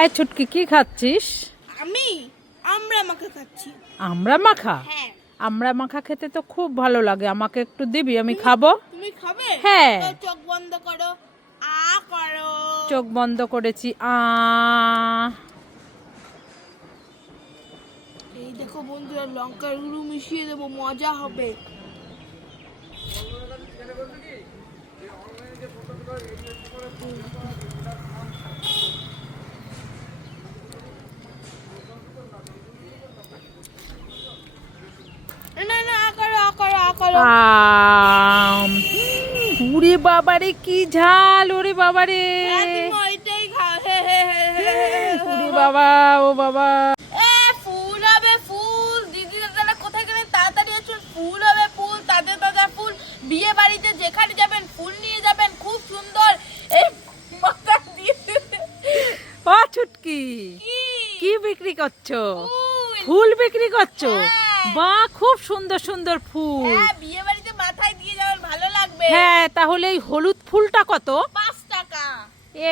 এই ছুটকি কি খাচ্ছিস? আমি আমড়া মাখা খাচ্ছি। আমড়া মাখা? হ্যাঁ। আমড়া মাখা খেতে তো খুব ভালো লাগে, আমাকে একটু দিবি, আমি খাবো। তুমি খাবে? হ্যাঁ। তো চোখ বন্ধ করো, আ করো। চোখ বন্ধ করেছি। এই দেখো বন্ধুরা, লঙ্কার গুঁড়ো মিশিয়ে দেবো, মজা হবে। না না, আ করো আ করো আ করো। ওরে বাবারে কি ঝাল, ওরে বাবারে। হ্যাঁ, তুমি ওইটাই খাও। ওরে বাবা, ও বাবা। এ ফুল হবে ফুল, দিদি দাদারা কোথায় গেলেন? তাড়াতাড়ি আসুন, ফুল হবে ফুল, তাজা তাজা ফুল। বিয়ে বাড়িতে যেখানে যাবেন ফুল নিয়ে যাবেন, খুব সুন্দর। এই মাথা দিয়ে ও ছুটকি, কি বিক্রি করছো? ফুল। ফুল বিক্রি করছো? হ্যাঁ। বাহ, খুব সুন্দর সুন্দর ফুল। হ্যাঁ, বিয়ে বাড়িতে মাথায় দিয়ে যাবেন, ভালো লাগবে। হ্যাঁ, তাহলে এই হলুদ ফুলটা কত? 5 টাকা।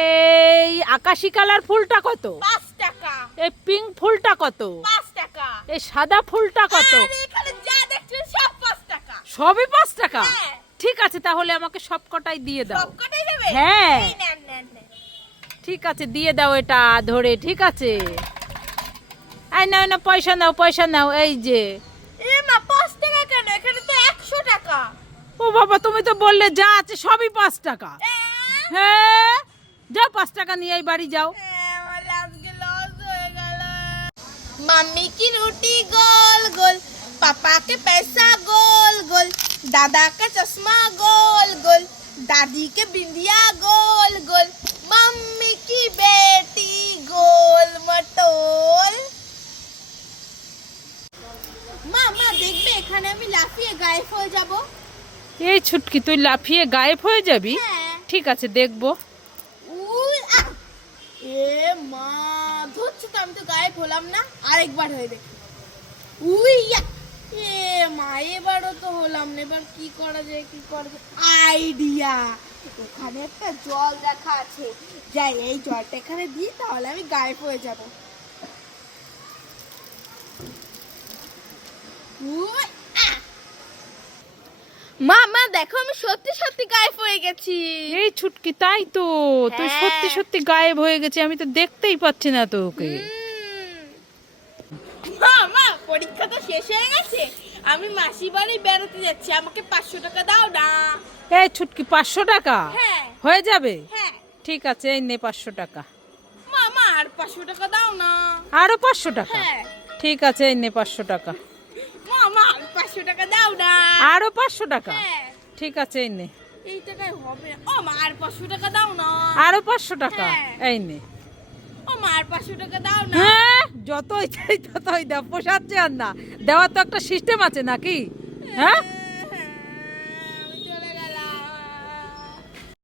এই আকাশি কালার ফুলটা কত? 5 টাকা। এই পিঙ্ক ফুলটা কত? 5 টাকা। এই সাদা ফুলটা কত? আর এখানে যা দেখছেন সব 5 টাকা। সবই 5 টাকা? হ্যাঁ। ঠিক আছে, তাহলে আমাকে সব কটাই দিয়ে দাও। সবকটাই দেবে? হ্যাঁ। এই নেন নেন নেন। ঠিক আছে, দিয়ে দাও এটা ধরে। ঠিক আছে, এই নাও না, পয়সা নাও, পয়সা নাও। এই যে। এ মা, 5 টাকা কেন? এখানে তো 100 টাকা। ও বাবা, তুমি তো বললে যা আছে সবই 5 টাকা। হ্যাঁ, যাও 5 টাকা নিয়ে এই বাড়ি যাও। আমার আজকে লস হয়ে গেল। मम्मी की रोटी गोल गोल, पापा के पैसा गोल गोल, दादा का चश्मा गोल गोल, दादी के बिंदिया गोल गोल, मम्मी की बेटी गोल मटोल। মামা দেখবে এখানে আমি লাফিয়ে গায়েব হয়ে যাব। এই ছুটকি, তুই লাফিয়ে গায়েব হয়ে যাবি? হ্যাঁ। ঠিক আছে, দেখবো। উই আ! এ মা, ধরছি তো, আমি তো গায়েব হলাম না। আরেকবার হয়ে দেখি। উই ইয়া! এ মা, এবারও তো হলাম না। এবার কি করা যায়, কি করা যায়? আইডিয়া! ওখানে একটা জল রাখা আছে, যাই এই জলটা এখানে দিই, তাহলে আমি গায়েব হয়ে যাব। উই আ! মা দেখো, আমি সত্যি সত্যি গায়েব হয়ে গেছি। এই ছুটকি, তাই তো, তুই হ্যাঁ। সত্যি সত্যি গায়েব হয়ে গেছে, আমি তো দেখতেই পাচ্ছি না তোকে। মা, পরীক্ষা তো শেষ হয়ে গেছে, আমি মাসি বাড়ি বেড়াতে যাচ্ছি, আমাকে 500 টাকা দাও না। এই ছুটকি, 500 টাকা হ্যাঁ। হয়ে যাবে? হ্যাঁ। ঠিক আছে, এই নে 500 টাকা। মা আর 500 টাকা দাও না। আরো 500 টাকা? হ্যাঁ। ঠিক আছে, এই নে 500 টাকা। মা আর 500 টাকা দাও না। আরো 500 টাকা? হ্যাঁ। ঠিক আছে, এই নে। এই টাকায় হবে না। মা আর 500 টাকা দাও না। আরো 500 টাকা? হ্যাঁ। এই নে। মা আর 500 টাকা দাও না। হ্যাঁ, যতই চাই ততই দাও, পোষাচ্ছে আর না। দেওয়ার তো একটা সিস্টেম আছে নাকি? হ্যাঁ,